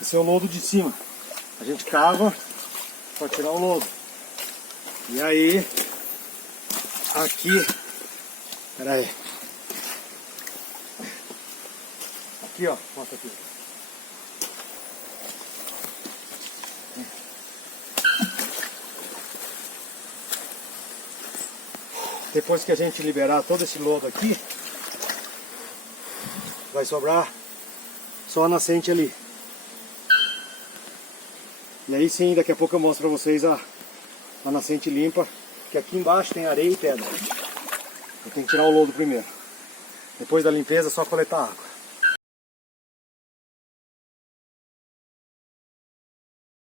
Esse é o lodo de cima. A gente cava para tirar o lodo. E aí, aqui, pera aí. Aqui, ó, mostra aqui. Depois que a gente liberar todo esse lodo aqui, vai sobrar só a nascente ali. E aí sim, daqui a pouco eu mostro pra vocês a nascente limpa, que aqui embaixo tem areia e pedra. Eu tenho que tirar o lodo primeiro. Depois da limpeza é só coletar água.